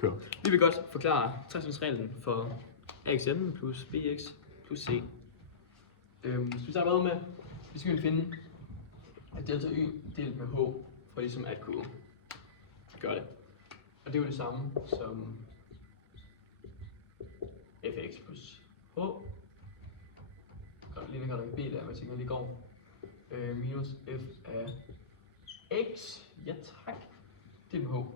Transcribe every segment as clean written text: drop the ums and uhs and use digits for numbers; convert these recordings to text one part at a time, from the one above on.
Kør. Vi vil godt forklare trængselsreglen for axn plus bx plus c. Så vi starter med, vi skal finde at delta y delt med h, for ligesom at kunne gøre det. Og det er jo det samme som fx plus h. Og lige kalder vi b der, hvis jeg lige går. Minus f af x. Ja tak. Det er med h.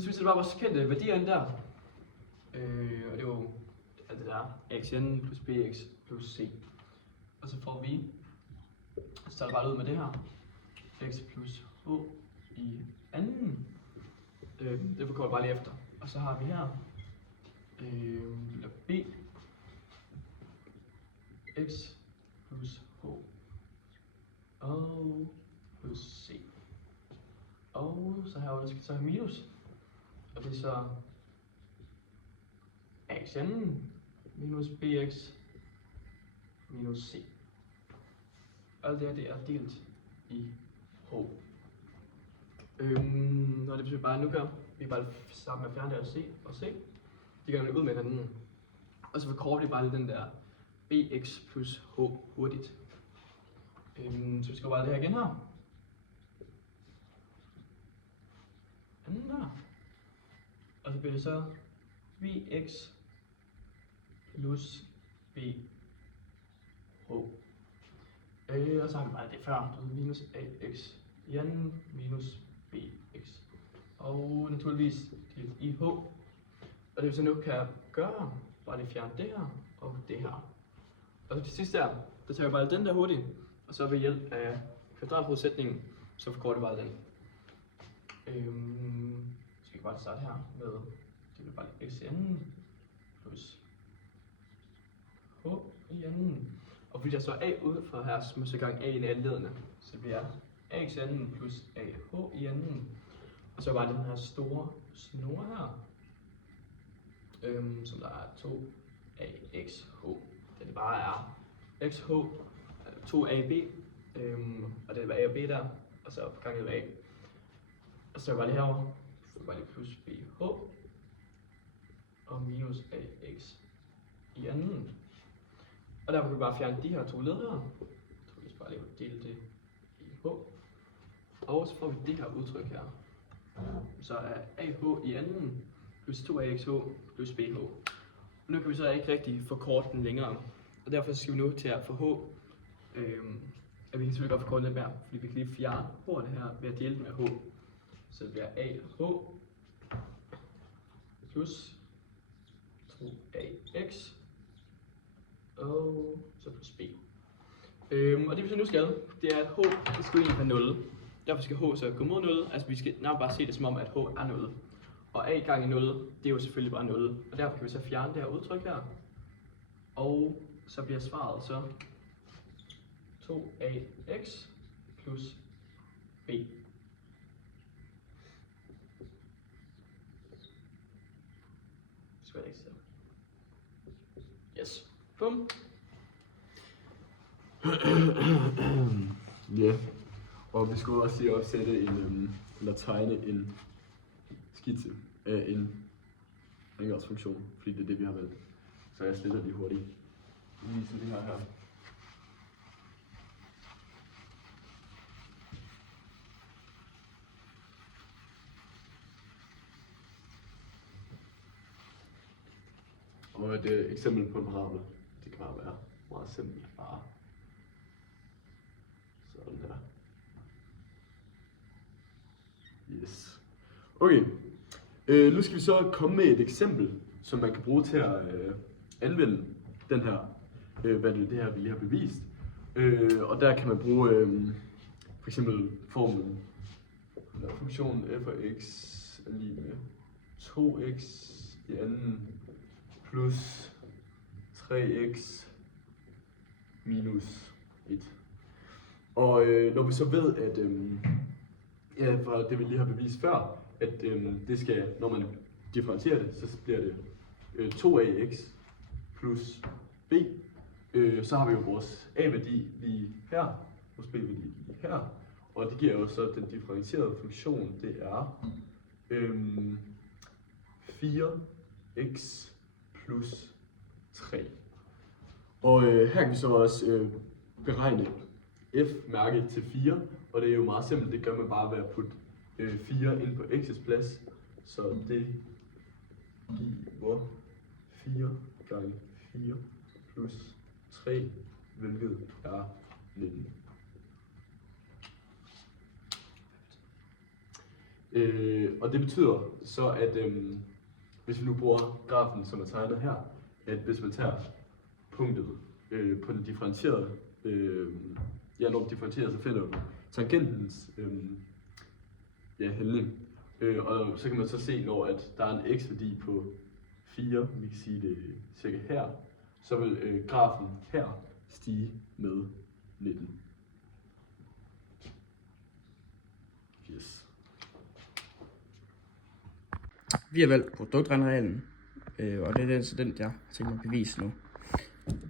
Så vi sætter bare vores kendte værdier ind der. Og det er jo alt det der axn plus bx plus c. Og så får vi, så starter bare ud med det her. X plus h i anden. Det forkorter bare lige efter. Og så har vi her b x plus h og plus c. Og så her skal vi så have minus. Og det er så axn minus bx minus c. Alt det her det er delt i h. Og det betyder bare, at nu gør vi bare sammen med at fjerne det c og c. De gør det ud med hinanden. Og så forkorter vi bare den der bx plus h hurtigt. Så vi skal bare det her igen her. Anden der. Og så bliver det så vx plus bh. Og så har vi bare det før, minus ax i anden minus bx. Og naturligvis delt i h. Og det vi så nu kan gøre, bare lige fjerne det her og det her. Og så til sidst der tager vi bare den der hurtigt, og så ved hjælp af kvadratforudsætningen, så forkorter vi bare den. Så vi kan bare starte her med, det bliver bare xn plus h i anden. Og fordi der så a ud fra her, så må så gang a i en anledende, så det bliver axn plus ah i anden. Og så bare den her store snore her, som der er 2axh. Det bare er xh, 2ab, og det er a og b der, og så ganget a. Og så var det herovre, så var det plus bh og minus ax i anden. Og derfor kan vi bare fjerne de her to led her. Så vi bare lige dele det i h. Og så får vi det her udtryk her. Så er ah i anden plus 2axh plus bh. Og nu kan vi så ikke rigtig forkorte den længere. Og derfor skal vi nu til at få h. At vi kan selvfølgelig godt forkorte lidt mere, fordi vi kan lige fjerne h'erne her ved at dele den med h. Så det bliver ah plus 2ax og så plus b. Og det vi så nu skal, det er at h det skal egentlig have 0. Derfor skal h så gå mod 0. Altså vi skal nærmest bare se det som om at h er 0. Og a gange 0, det er jo selvfølgelig bare 0. Og derfor kan vi så fjerne det her udtryk her. Og så bliver svaret så 2ax plus b. Skal jeg ikke se. Yes. Bum. Ja, og vi skulle også lige opsætte en, eller tegne en skitse af en ringårsfunktion, fordi det er det vi har valgt. Så jeg sletter lige hurtigt. Vise det her. Og et eksempel på en parabel, det kan bare være meget simpelt, bare sådan her. Yes. Okay, nu skal vi så komme med et eksempel, som man kan bruge til at anvende den her, det her vi lige har bevist. Og der kan man bruge for eksempel formlen, eller funktionen f af x er lige med 2x i anden plus 3x minus 1. Og når vi så ved, at ja, fra det vi lige har bevist før, at det skal, når man differentierer det, så bliver det 2ax plus b. Så har vi jo vores a-værdi lige her, vores b-værdi lige her, og det giver jo så den differentierede funktion, det er 4x plus 3. Og her kan vi så også beregne f-mærke til 4, og det er jo meget simpelt, det gør man bare ved at putte 4 ind på x's plads, så det giver 4 gange 4 plus 3, hvilket er 19. Og det betyder så, at hvis vi nu bruger grafen, som er tegnet her, at hvis man tager punktet på den differentierede, når den differentierer, så finder du tangentens hældning. Og så kan man så se, når at der er en x-værdi på 4, vi kan sige det cirka her, så vil grafen her stige med 19. Yes. Vi har valgt produktregnereglen, og det er den, jeg har tænkt mig at bevise nu.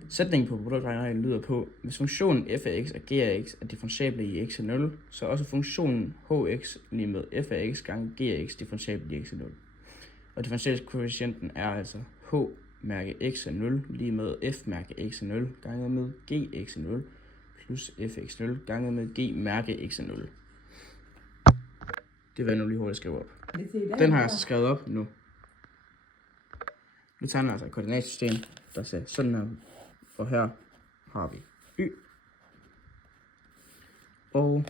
Sætningen på produktregnereglen lyder på, hvis funktionen f af x og g af x er differentiable i x er 0, så er også funktionen hx lige med f af x gange g af x differentiable i x er 0. Og differentialkoefficienten er altså h mærke x er 0 lige med f mærke x er 0 ganget med g x er 0 plus f x 0 ganget med g mærke x er 0. Det var nu lige hurtigt at skrive op. Den har jeg så skrevet op nu. Nu tegner jeg altså et koordinatsystem, der ser sådan her. Og her har vi y. Og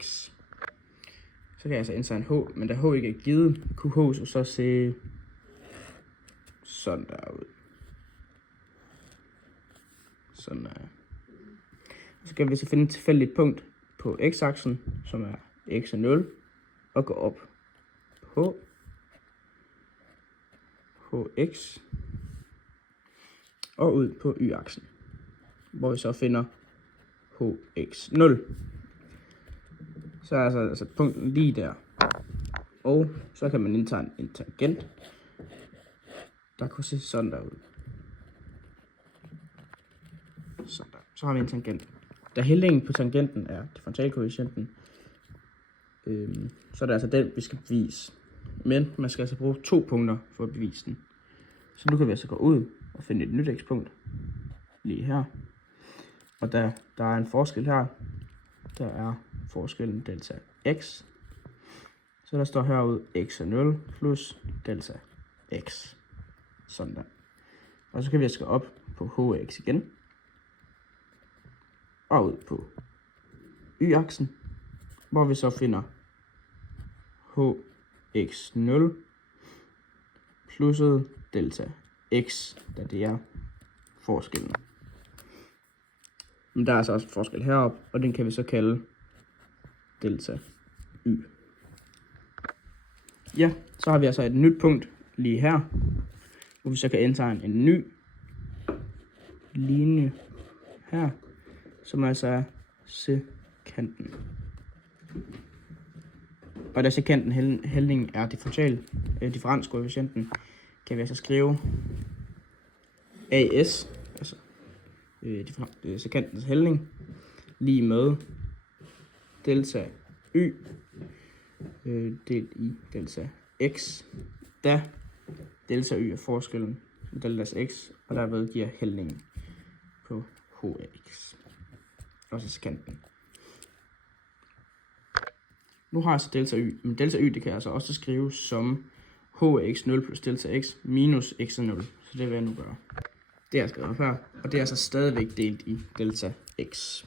x. Så kan jeg altså indtegne h, men da h ikke er givet, kunne h så se sådan der ud. Sådan der. Så kan vi så finde et tilfældigt punkt på x-aksen, som er x er 0, og gå op på hx og ud på y-aksen, hvor vi så finder hx 0. Så er altså punkten lige der. Og så kan man indtegne en tangent, der kunne se sådan der ud. Sådan der. Så har vi en tangent. Da hældningen på tangenten er differentialkoefficienten, så er det altså den, vi skal bevise. Men man skal altså bruge 2 punkter for at bevise den. Så nu kan vi altså gå ud og finde et nyt x-punkt lige her. Og der er en forskel her. Der er forskellen delta x. Så der står herude x er 0 plus delta x. Sådan der. Og så kan vi altså gå op på hx igen. Og ud på y-aksen, hvor vi så finder hx0 plusset delta x, da det er forskellen. Men der er altså også en forskel heroppe, og den kan vi så kalde delta y. Ja, så har vi altså et nyt punkt lige her, hvor vi så kan indtegne en ny linje her, som altså er sekanten. Og da sekanten hældningen er differenskoefficienten, kan vi altså skrive AS, altså sekantens hældning, lige med delta y delt i delta x, da delta y er forskellen med delta x, og derved giver hældningen på hx. Også sekanten. Nu har jeg så delta y, men delta y det kan jeg altså også skrive som hx0 plus delta x minus x er 0. Så det vil jeg nu gøre. Det er jeg skrevet op her, og det er altså stadigvæk delt i delta x.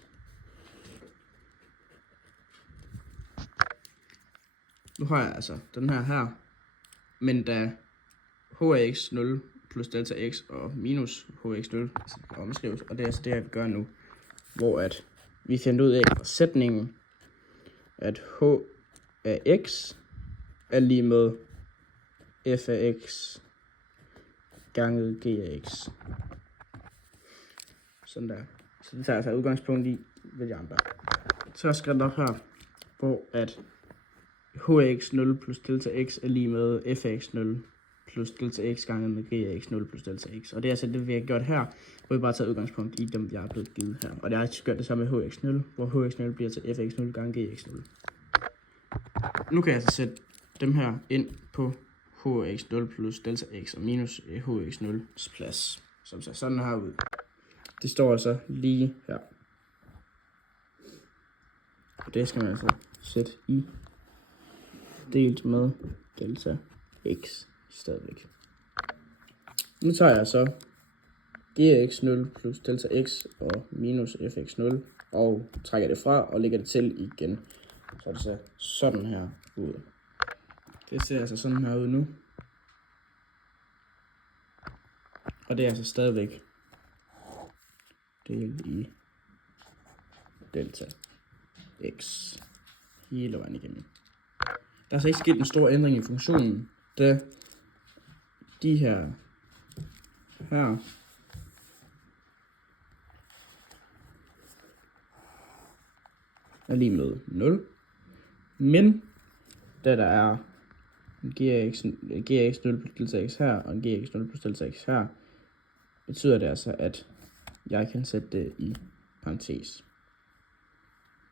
Nu har jeg altså den her, men da hx0 plus delta x og minus hx0 omskrives, og det er altså det, jeg vil gøre nu, hvor at vi finder ud af fra sætningen, at h af x er lige med f af x ganget g af x. Sådan der. Så det tager altså udgangspunkt i ved de andre. Så har jeg skrevet op her, hvor at hx0 plus delta x er lige med f af x0 plus delta x ganget med g af x0 plus delta x. Og det er altså det, vi har gjort her, hvor vi bare tager udgangspunkt i dem, jeg er blevet givet her. Og det er gjort det samme med hx0, hvor hx0 bliver til f af x0 gange g af x0. nu kan jeg altså sætte dem her ind på hx0 plus delta x og minus hx0's plads, som ser sådan her ud. Det står altså lige her. Og det skal man altså sætte i delt med delta x stadigvæk. Nu tager jeg så gx0 plus delta x og minus fx0 og trækker det fra og lægger det til igen. Så det ser sådan her ud. Det ser altså sådan her ud nu. Og det er altså stadigvæk delt i delta x hele vejen igennem. Der er altså ikke sket en stor ændring i funktionen, da de her er lige med 0. Men da der er en gx0 plus delta x her og en gx0 plus delta x her, betyder det altså, at jeg kan sætte det i parentes.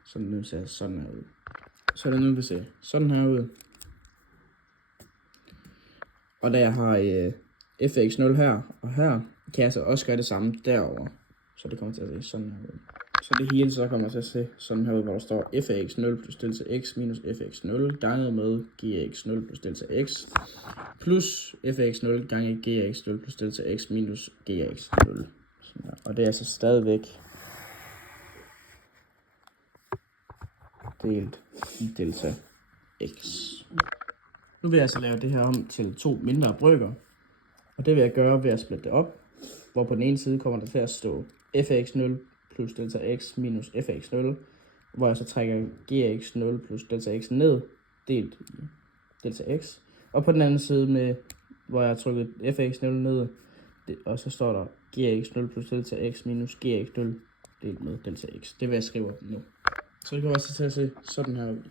Så nu ser sådan her ud. Så er det nu, vi ser sådan her ud. Og da jeg har fx0 her og her, kan jeg så også gøre det samme derover. Så det kommer til at se sådan her ud. Så det hele så kommer til at se sådan her ud, hvor der står fx0 plus delta x minus fx0 ganget med gx0 plus delta x plus fx0 gange gx0 plus delta x minus gx0. Og det er altså stadigvæk delt i delta x. Nu vil jeg altså lave det her om til 2 mindre brøker. Og det vil jeg gøre ved at splitte det op, hvor på den ene side kommer der til at stå fx0 plus delta x minus fx0, hvor jeg så trækker gx0 plus delta x ned, delt i delta x. Og på den anden side, med, hvor jeg har trykket fx0 ned, og så står der gx0 plus delta x minus gx0 delt med delta x. Det vil jeg skrive op nu. Så det kommer også til at se sådan her ud.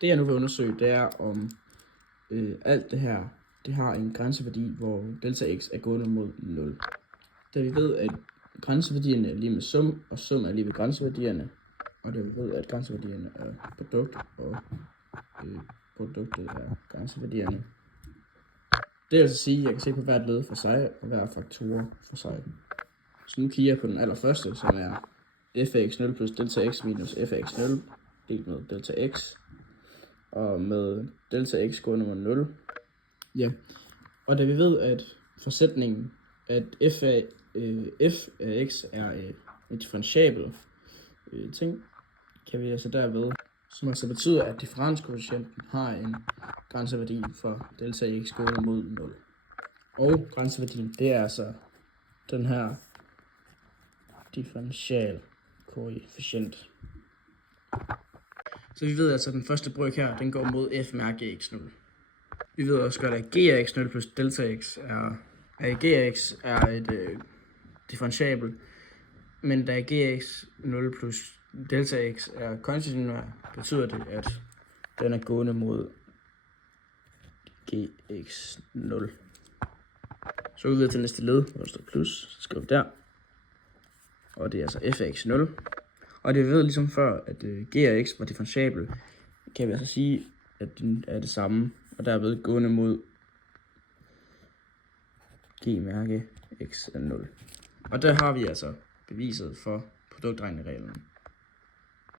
Det jeg nu vil undersøge, det er om alt det her, det har en grænseværdi, hvor delta x er gående mod 0. Da vi ved, at grænseværdierne er lige med sum, og sum er lige ved grænseværdierne, og da vi ved, at grænseværdierne er produkt, og produktet er grænseværdierne. Det vil altså sige, at jeg kan se på hvert led for sig, og hver faktor for sig. Så nu kigger jeg på den allerførste, som er fx0 plus delta x minus fx0 delt med delta x, og med delta x gående mod 0. Ja, og da vi ved, at forsætningen, at f af x er en differentiabel ting, kan vi altså derved, som altså betyder, at differenskoefficienten har en grænseværdi for delta x gående mod 0. Og grænseværdien, det er altså den her differential koefficient. Så vi ved altså, at den første bryg her, den går mod f mærke gx0. Vi ved også godt, at gx0 plus delta x gx er et differentiabel, men da gx0 plus delta x er kontinuer, betyder det, at den er gående mod gx0. Så går vi videre til næste led, hvor der står plus, så skriver vi der. Og det er altså fx0. Og det vi ved ligesom før, at g og x var differentiabel, kan vi altså sige, at den er det samme, og derved gående mod g-mærke x er 0. Og der har vi altså beviset for produktregnereglen.